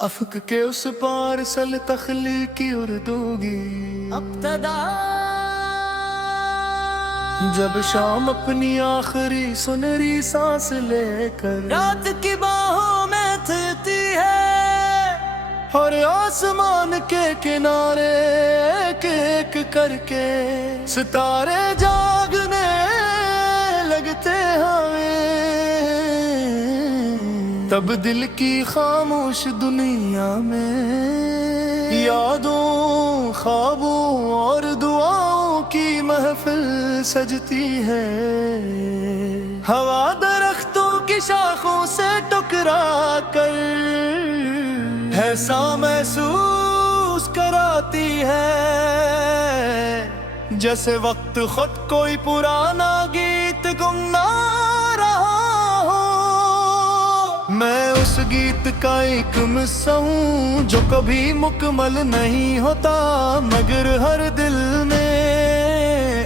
Afak के उस पार सल तख्लीकी उर्दूगी अब्तदा जब शाम अपनी आखिरी सुनहरी सांस लेकर रात की बाहों में थीती है और आसमान के किनारे एक एक करके सितारे जागने लगते हमें, तब दिल की खामोश दुनिया में यादों ख्वाबों और दुआओं की महफिल सजती है। हवा दरख्तों की शाखों से टकरा कर ऐसा महसूस कराती है जैसे वक्त खुद कोई पुराना गीत गुनगुना रहा हो। मैं उस गीत का एक मिस्सा हूँ जो कभी मुकम्मल नहीं होता, मगर हर दिल में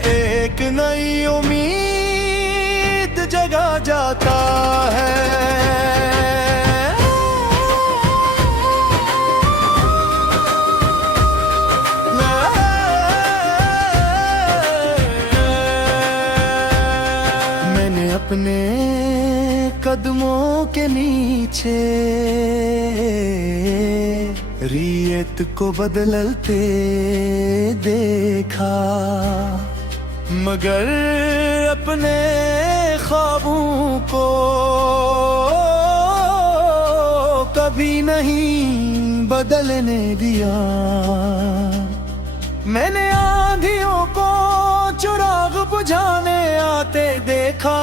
एक नई उम्मीद जगा जाता है। अपने कदमों के नीचे रियत को बदलते देखा, मगर अपने ख्वाबों को कभी नहीं बदलने दिया। मैंने आंधियों को चिराग बुझाने आते देखा,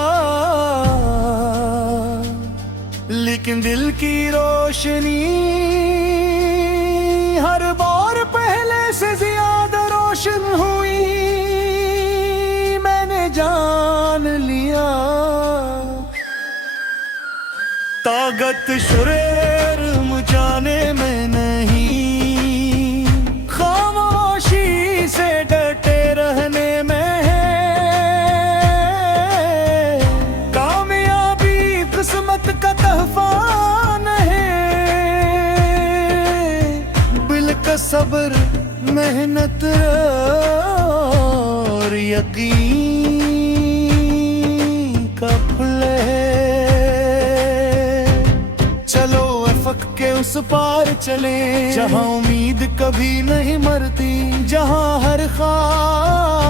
लेकिन दिल की रोशनी हर बार पहले से ज्यादा रोशन हुई। मैंने जान लिया ताकत शुरेर मुझाने में नहीं, खामोशी से डटे रहने में है। कामयाबी किस्मत का तहफा नहीं, बिल्कुल सब्र मेहनत और यकीन का फल है। चलो अफक के उस पार चले जहाँ उम्मीद कभी नहीं मरती, जहाँ हर ख्वाब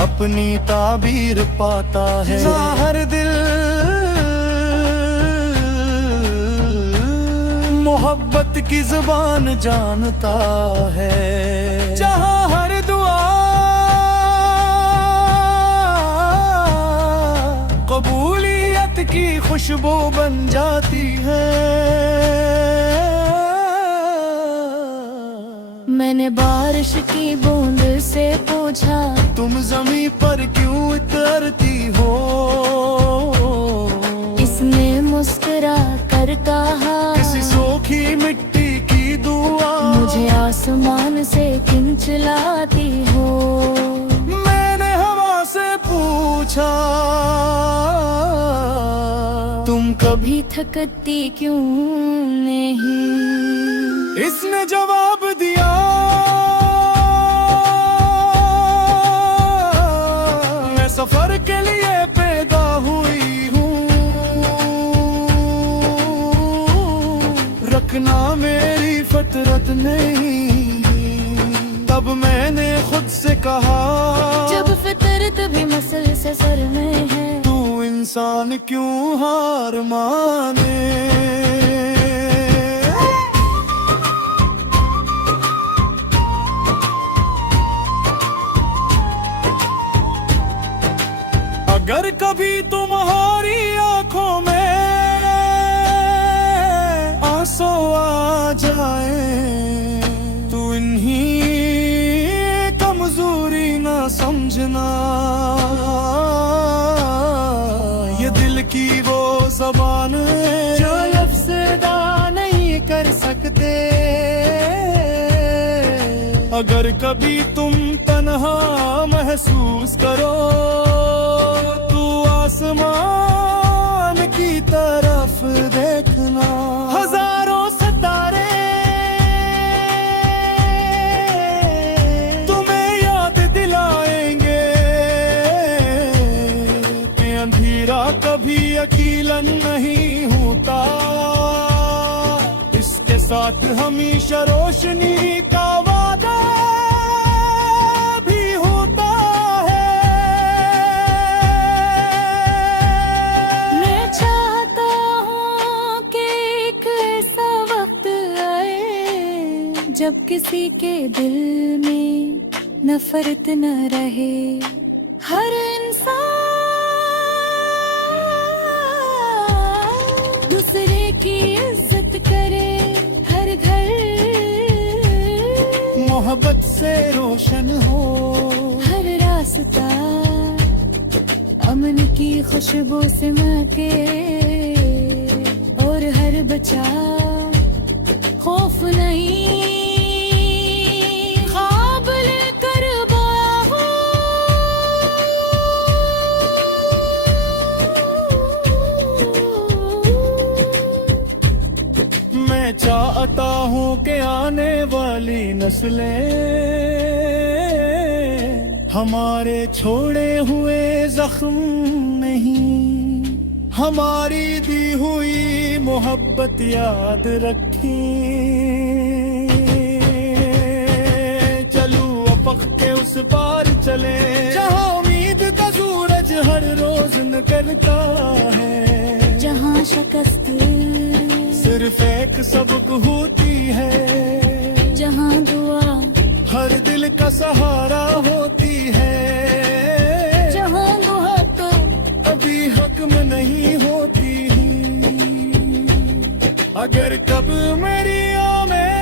अपनी ताबीर पाता है, जहाँ हर दिल मोहब्बत की जुबान जानता है, जहाँ हर दुआ कबूलियत की खुशबू बन जाती है। मैंने बारिश की बूंद से पूछा, तुम ज़मीं पर क्यों उतरती हो? इसने मुस्कुरा कर कहा, किसी सूखी मिट्टी की दुआ मुझे आसमान से क्यों चिल्लाती हो? मैंने हवा से पूछा, तुम कभी थकती क्यों नहीं? इसने जवाब दिया, मैं सफर के लिए पैदा हुई हूँ, रखना मेरी फितरत नहीं। तब मैंने खुद से कहा, जब फितरत भी मसल से सर में है, तू इंसान क्यों हार माने? अगर कभी तुम्हारी आंखों में आंसू आ जाए, तो इन्हीं कमजोरी ना समझना। ये दिल की वो ज़बान है जो लफ्ज़ अदा नहीं कर सकते। अगर कभी तुम तन्हा महसूस करो, तू आसमान की तरफ देखना, हजारों सितारे साथ हमेशा रोशनी का वादा भी होता है। मैं चाहता हूँ कि एक ऐसा वक्त आए जब किसी के दिल में नफरत न रहे। हर इंसान दूसरे की इज्जत करे, हर घर मोहब्बत से रोशन हो, हर रास्ता अमन की खुशबू से महके, और हर बच्चा खौफ नहीं ख्वाब लेकर बाहों। मैं चाहता हूँ कि आने वाली नस्लें हमारे छोड़े हुए जख्म नहीं, हमारी दी हुई मोहब्बत याद रखें। चलो अफक के उस पार चले जहाँ उम्मीद का सूरज हर रोज निकलता है, जहाँ शिकस्त सिर्फ एक सबक होती है, जहाँ दुआ हर दिल का सहारा होती है, जहाँ दुआ तो अभी हक में नहीं होती। अगर कब मेरी में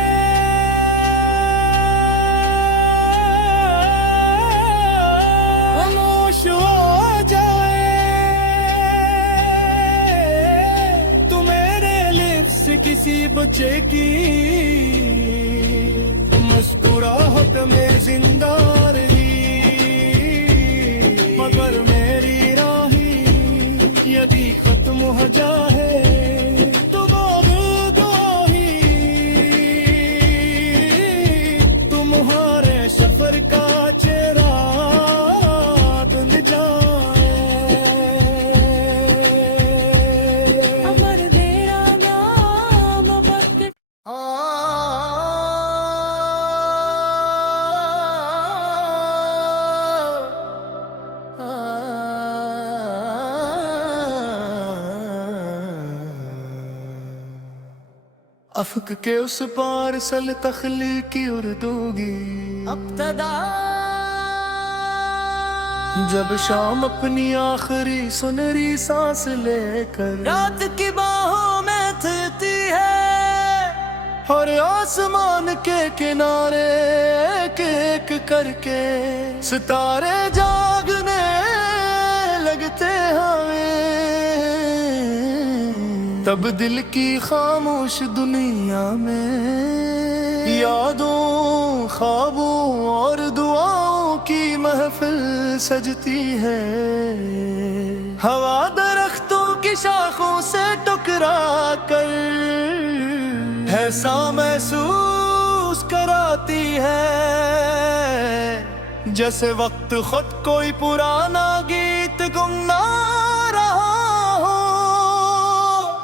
खामोश हो जाए तो मेरे लिप्स किसी बच्चे की मुस्कुराहट में जिंदा रही, मगर मेरी राही यदि खत्म हो जाए तो दो ही तुम्हारे सफर का चेहरा धुल जाए। अमर तेरा नाम वक्त अफक के उस पार सल तख्लीकी उर्दूगी अब्तदा जब शाम अपनी आखिरी सुनहरी सांस लेकर रात की बाहों में थी है, और आसमान के किनारे एक एक करके सितारे जागने लगते हमें। तब दिल की खामोश दुनिया में यादों ख्वाबों और दुआओं की महफिल सजती है। हवा दरख्तों की शाखों से टकरा कर ऐसा महसूस कराती है जैसे वक्त खुद कोई पुराना गीत गुमना रहा हो।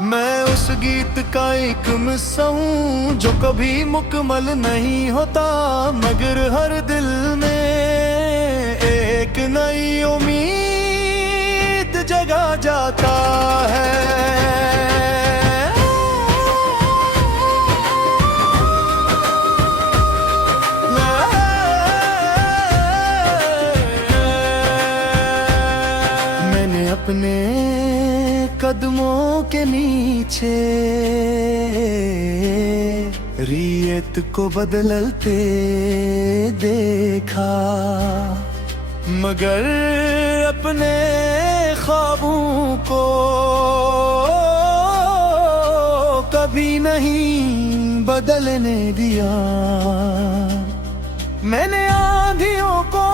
मैं उस गीत का एक मिस्सा हूँ जो कभी मुकम्मल नहीं होता, मगर हर दिल में एक नई उम्मीद जगा जाता है। मैंने अपने कदमों के नीचे रियत को बदलते देखा, मगर अपने ख्वाबों को कभी नहीं बदलने दिया। मैंने आंधियों को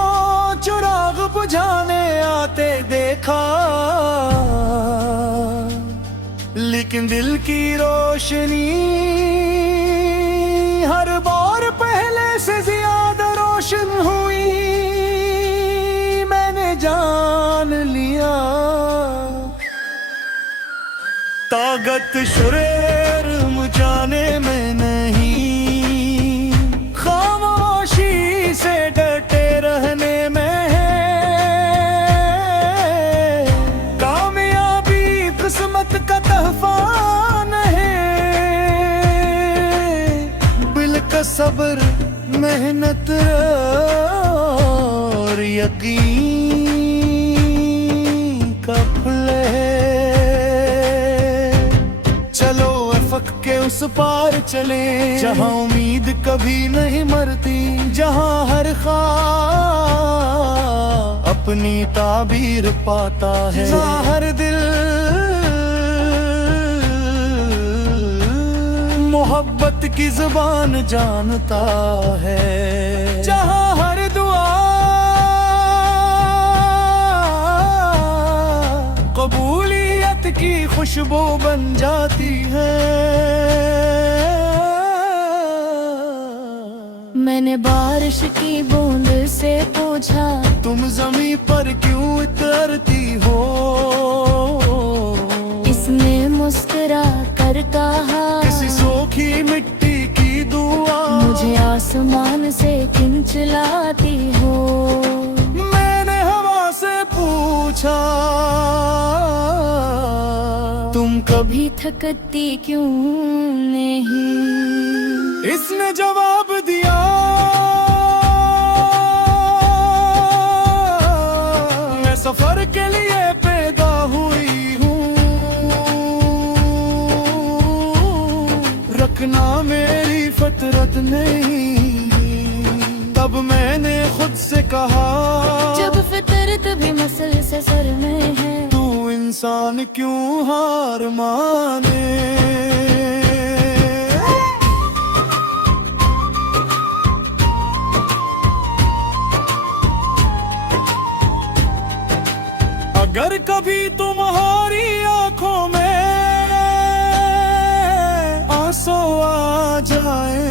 चिराग बुझाने आते देखा, लेकिन दिल की रोशनी हर बार पहले से ज्यादा रोशन हुई। मैंने जान लिया ताकत शुरेर मुझाने में नहीं, सब्र मेहनत और यकीन का फल है। चलो अफक के उस पार चले, जहाँ उम्मीद कभी नहीं मरती, जहाँ हर ख्वाब अपनी ताबीर पाता है, जहाँ हर दिल मोहब्बत की जुबान जानता है, जहाँ हर दुआ कबूलियत की खुशबू बन जाती है। मैंने बारिश की बूंद से पूछा, तुम ज़मीं पर क्यों उतरती हो? इसने मुस्कुरा कर कहा, किसी सूखी मिट्टी की दुआ मुझे आसमान से क्यों चिल्लाती हो? मैंने हवा से पूछा, तुम कभी थकती क्यों नहीं? इसने जवाब दिया, मैं सफर के लिए पैदा हुई हूँ, रखना मेरी फितरत नहीं। तब मैंने खुद से कहा, जब फितरत भी मसल से सर में है, तू इंसान क्यों हार माने? अगर कभी तुम्हारी आंखों में आंसू आ जाए,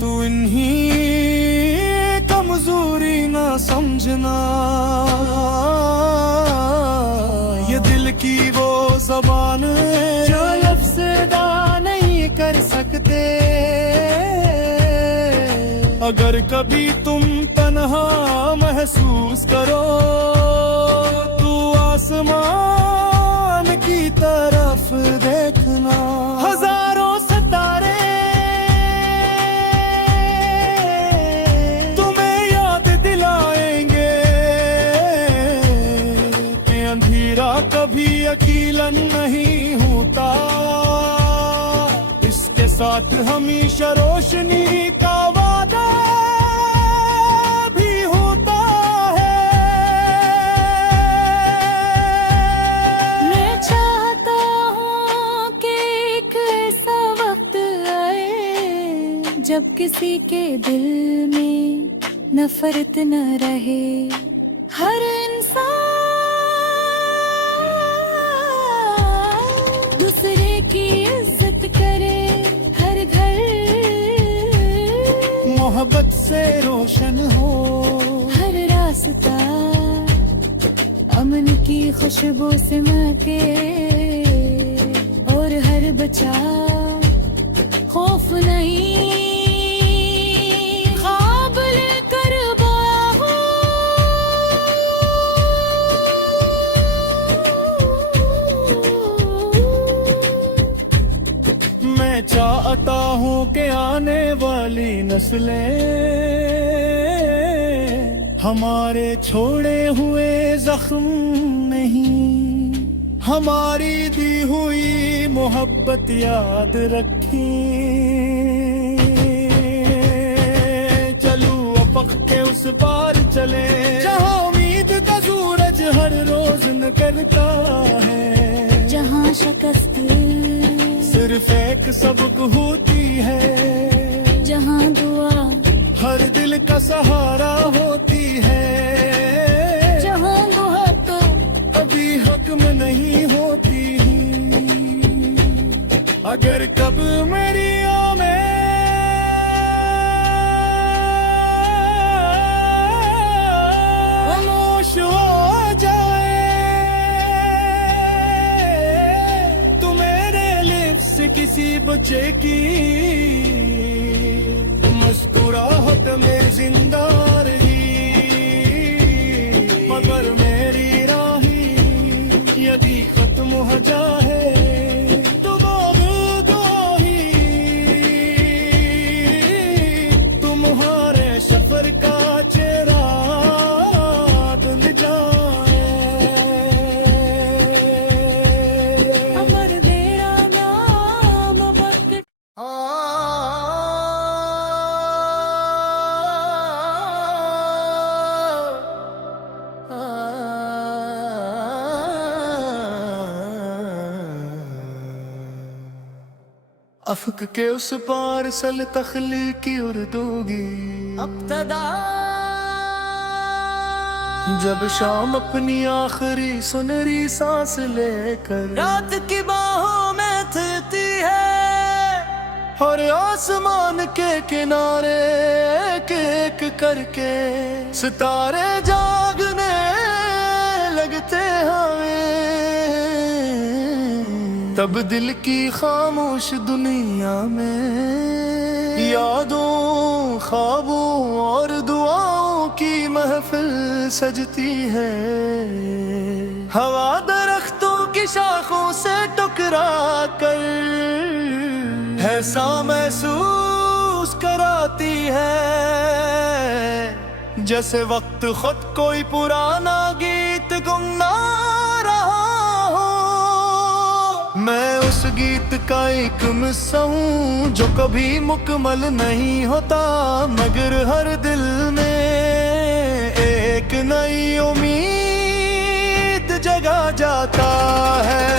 तो इन्हीं कमजोरी ना समझना, ये दिल की वो ज़बान है जो लफ्ज़ अदा नहीं कर सकते। अगर कभी तुम तन्हा महसूस करो, आसमान की तरफ देखना, हजारों सितारे तुम्हें याद दिलाएंगे कि अंधेरा कभी अकेलन नहीं होता, इसके साथ हमेशा रोशनी का वादा भी होता है। जब किसी के दिल में नफरत न रहे, हर इंसान दूसरे की इज्जत करे, हर घर मोहब्बत से रोशन हो, हर रास्ता अमन की खुशबू से महके, और हर बच्चा खौफ नहीं चाहता हूँ कि आने वाली नस्लें हमारे छोड़े हुए जख्म नहीं, हमारी दी हुई मोहब्बत याद रखें। चलो अफक के उस पार चले, जहाँ उम्मीद का सूरज हर रोज निकलता है, जहाँ शिकस्त सिर्फ एक सबक होती है, जहाँ दुआ हर दिल का सहारा होती है, जहाँ दुआ तो अभी हक में नहीं होती। अगर कब मेरी में खामोश हो जाए, तो मेरे लिप्स किसी बच्चे की मुस्कुराहट में जिंदा रही, मगर मेरी राही यदि खत्म हो जाए, तो अफक के उस पार सल तख्लीकी उर्दूगी अब्तदा जब शाम अपनी आखिरी सुनहरी सांस लेकर रात की बाहों में थी है, और आसमान के किनारे एक एक करके सितारे जागने लगते हमें। तब दिल की खामोश दुनिया में यादों, ख्वाबों और दुआओं की महफिल सजती है। हवा दरख्तों की शाखों से टकरा कर ऐसा महसूस कराती है जैसे वक्त खुद कोई पुराना गीत गुनगुना रहा हो। मैं उस गीत का एक मिस्सा हूँ जो कभी मुकम्मल नहीं होता, मगर हर दिल में एक नई उम्मीद जगा जाता है।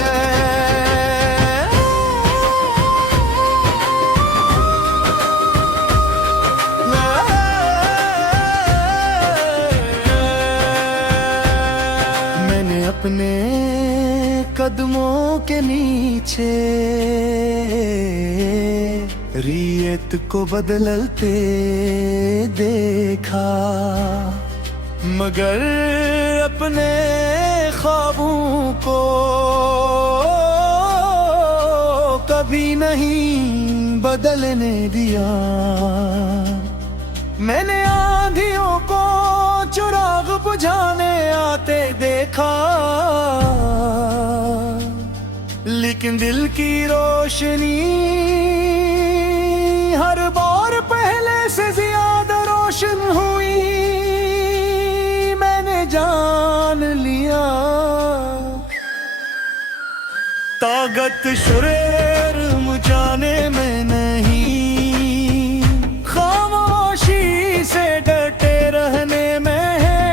अपने कदमों के नीचे रियत को बदलते देखा, मगर अपने ख्वाबों को कभी नहीं बदलने दिया। मैंने आंधियों को चिराग बुझाने आते देखा, लेकिन दिल की रोशनी हर बार पहले से ज्यादा रोशन हुई। मैंने जान लिया ताकत शुरेर मुझाने में नहीं, खामोशी से डटे रहने में है।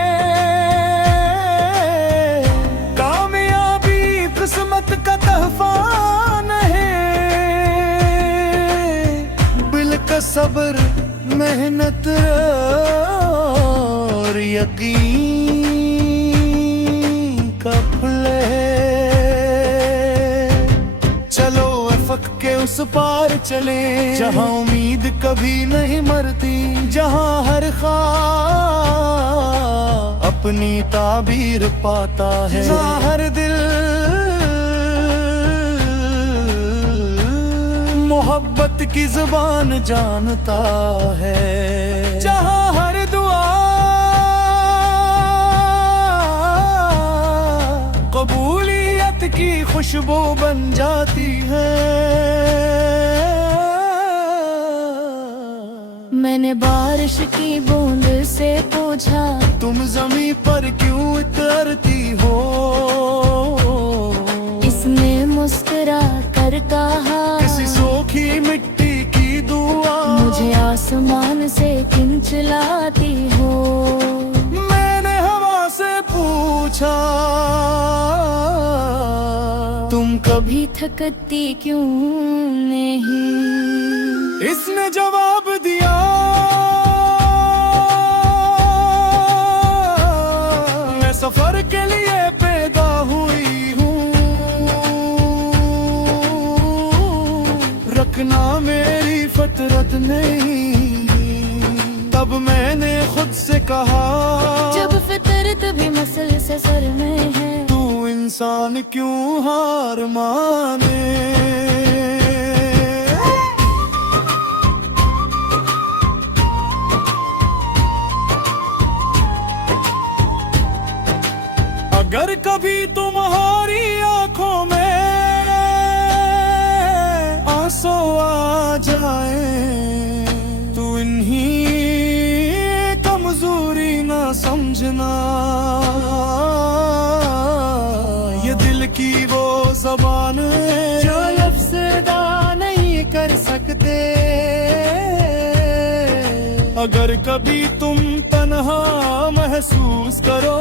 कामयाबी किस्मत का तहफा नहीं, बिल्कुल सब्र, मेहनत और यकीन का फल है। चलो अफक के उस पार चले जहाँ उम्मीद कभी नहीं मरती, जहाँ हर ख्वाब अपनी ताबीर पाता है, जहाँ हर दिल मोहब्बत की जुबान जानता है, जहाँ हर दुआ कबूलियत की खुशबू बन जाती है। मैंने बारिश की बूंद से पूछा, तुम जमीन पर क्यों उतरती हो? इसने मुस्कुरा कर कहा, किसी सूखी मिट्टी की दुआ मुझे आसमान से क्यों चिल्लाती हो? मैंने हवा से पूछा, तुम कभी थकती क्यों नहीं? इसने जवाब दिया, मैं सफर के लिए पैदा हुई हूँ, रखना मेरी फितरत नहीं। तब मैंने खुद से कहा, जब फितरत भी मसल से सर में है, तू इंसान क्यों हार माने? अगर कभी तुम्हारी आंखों में आंसू आ जाए, तो इन्हीं कमजोरी ना समझना। ये दिल की वो ज़बान है जो लफ्ज़ अदा नहीं कर सकते। अगर कभी तुम तन्हा महसूस करो,